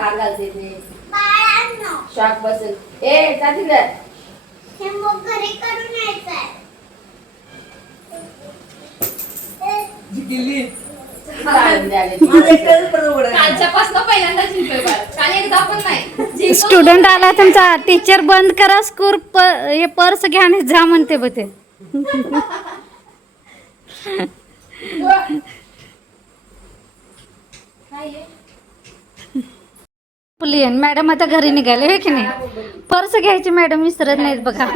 हार घालते ते शॉक बसेल. जा तिकडे. स्टुडंट आला तुमचा. टीचर बंद करा स्कूल. हे पर्स घ्या आणि जा म्हणते बघ ते. मॅडम आता घरी निघाले हे की नाही. पर्स घ्यायची मॅडम विसरत नाहीत बघा.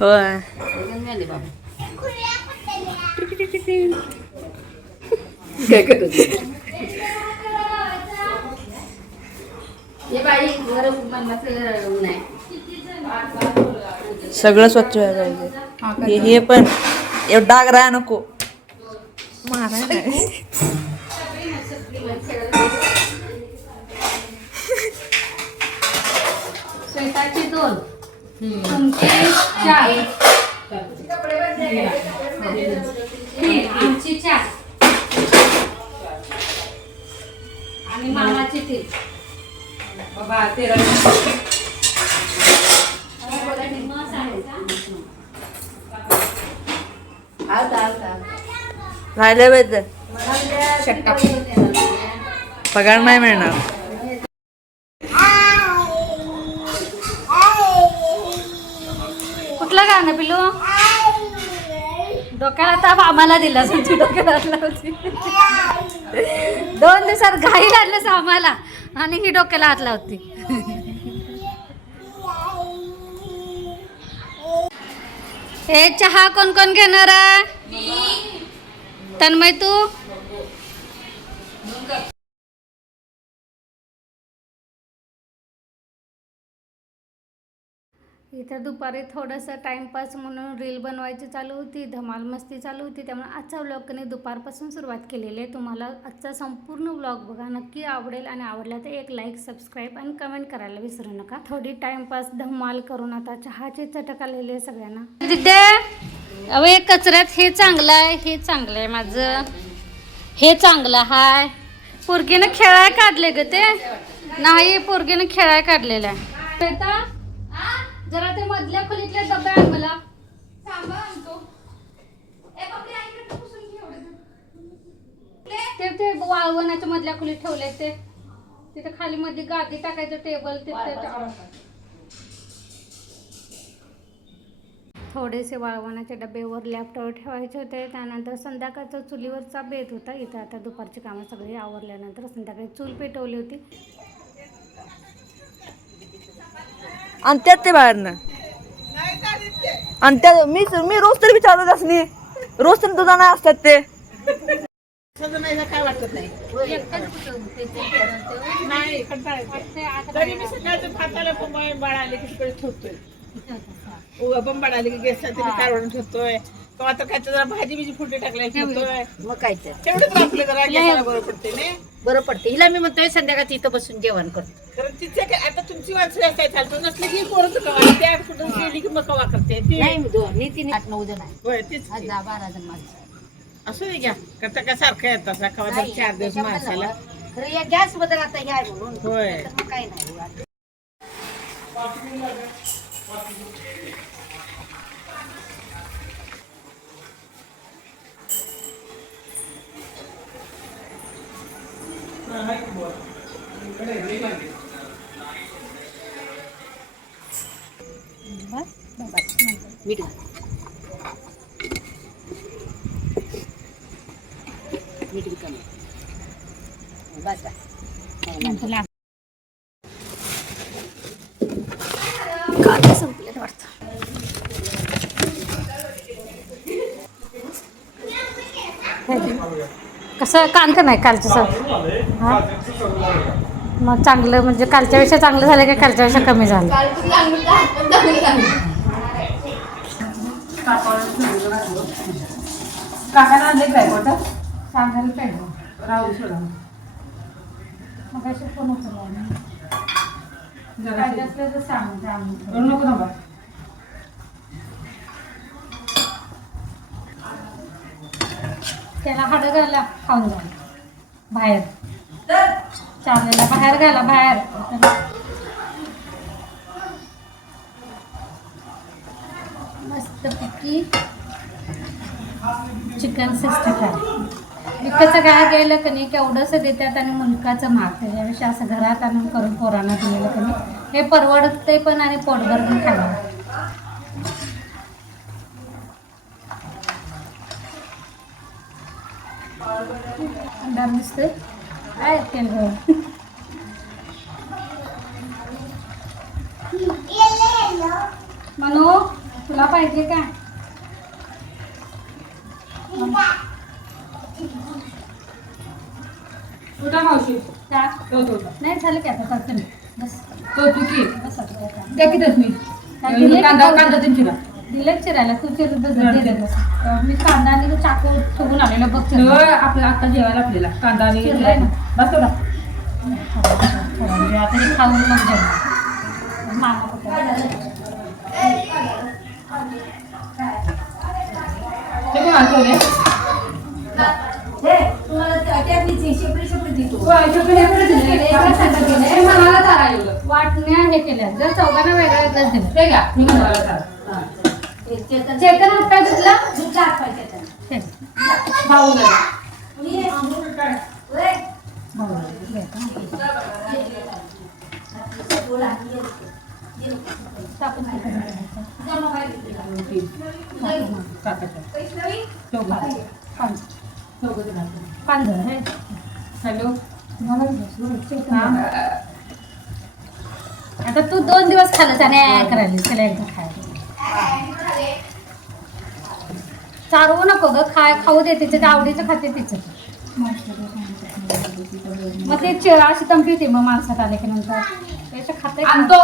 होय काय करत सगळं स्वच्छ व्हायला पाहिजे. हे पण एवढा डाग राहा नको. स्वतःची 2 तुमची 4 आमची 4 आणि मामाची 3 बाबा 13 राहिल्या पाहिजे. पगार नाही मिळणार. कुठलं गाणं पिलू. डोक्याला ताप आम्हाला दिला. तुमची डोक्याला होती 2 दिवसात घाई लागलंच आम्हाला आणि ही डोक्याला हात लावती. हे चहा कोण कोण घेणार. तन्मय तू. इथं दुपारी थोडंसं टाइमपास म्हणून रील बनवायची चालू होती. धमाल मस्ती चालू होती. त्यामुळे आजचा व्लॉगने दुपारपासून सुरुवात केलेली आहे. तुम्हाला आजचा संपूर्ण व्लॉग बघा नक्की आवडेल आणि आवडला तर एक लाईक सबस्क्राईब आणि कमेंट करायला विसरू नका. थोडी टाइमपास धमाल करून आता चहाची चटक आलेली आहे सगळ्यांना. तिथे अहो एक कचऱ्यात हे चांगलं आहे हे चांगलं आहे माझं हे चांगलं आहे. पोरगीनं खेळाय काढले ग ते नाही. पोरगीनं खेळाय काढलेलं आहे. जरा ते मधल्या खोलीतले डबे आण मला. ते वाळवणाच्या मधल्या खोलीत ठेवले ते. तिथे खाली मध्ये गादी टाकायचं टेबल ते. थोडेसे वाळवणाचे डबे वर लॅपटॉप ठेवायचे होते. त्यानंतर संध्याकाळचा चुलीवरचा बेत होता. इथं आता दुपारची कामं सगळी आवरल्यानंतर संध्याकाळी चूल पेटवली होती. आणि त्यात ते बाहेरनं आणि त्या मी रोज तरी विचारत असणे. रोज तरी दुधाना असतात ते. काय वाटत नाही. बाळ आले की तिकडे ठेवतोय. बंबाड आले की गॅससाठी काढून ठेवतोय. किंवा आता काय जरा भाजी बिजी फुटे टाकल्या ठेवतोय. मग काय तेवढंच आपलं जरा गॅसला बरं पडते नाही. बरं पडते. हिला मी म्हणतोय संध्याकाळी इथं बसून जेवण करतो. कारण तिथे आता तुमची माणसं असतात चालतो नसलं की पोरं कवा त्या कुठून गेली की मग कवा करते. नाही 8-9 जण आहे. होय तीच 10-12 जण माणसं असू दे घ्या. करता का सारखं येत असा कवा 4 दिवस माणसाला. खरं या गॅस बद्दल आता हे आहे म्हणून. होय मग काही नाही. मीठ कमी बस कांदा संपले वाटतं. कसं कांदा नाही कालचं सर. हां मग चांगलं म्हणजे कालच्यापेक्षा चांगलं झालं की कालच्यापेक्षा कमी झालं. काकाला आणले काय मोठं सांगायला पाहिजे राहू दे सोडा मग असे फोन उचलला जरा पाहिजे असलं तर सांग आम्ही करू नको थांबा त्याला हाडं घाला खाऊन जा बाहेर चाललेला बाहेर घाला बाहेर मस्तपैकी चिकन 65 विकतचं काय गेलं का नाही केवढंसं देतात आणि मुलकाचं महाग त्याच्यापेक्षा असं घरात आणून करून पोरांना दिलेलं का नाही हे परवडते पण आणि पोटभर पण खायला अंडा नुसतं काय केलं मनू तुला पाहिजे का उठा मावशी का तो नाही झालं की आता करते मी बस तो तू की बस आता काय काम. द्या की मी काय दिले का कांदा पाऊस? कांदा त्यांची दिलं चिरायला तू चिरून बस दे बस. मी कांदा आणि तो चाकू ठेवून आलेला बघ चिरला. आपल्याला आता जेवायला आपल्याला कांदा आणि चिरलाय ना. बस थोडा थोडा म्हणजे आता हे खाऊन मग जेवणार. मामा कुठे? ते कोण आणतो वाटण्या हे केल्या जर चौघांना वेगळा वेगळाच दिलं ते घ्या मी बनवायला चेतन उठता तुला भाऊ हॅलो आता तू 2 दिवस खाल्लं त्याने करायला त्याला एकदा खायला चारवू नको ग खाऊ दे तिचं आवडीचं खाते तिचं मग ते अशी तंपी होती मग माणसात आले की नंतर त्याच्या खाते आणतो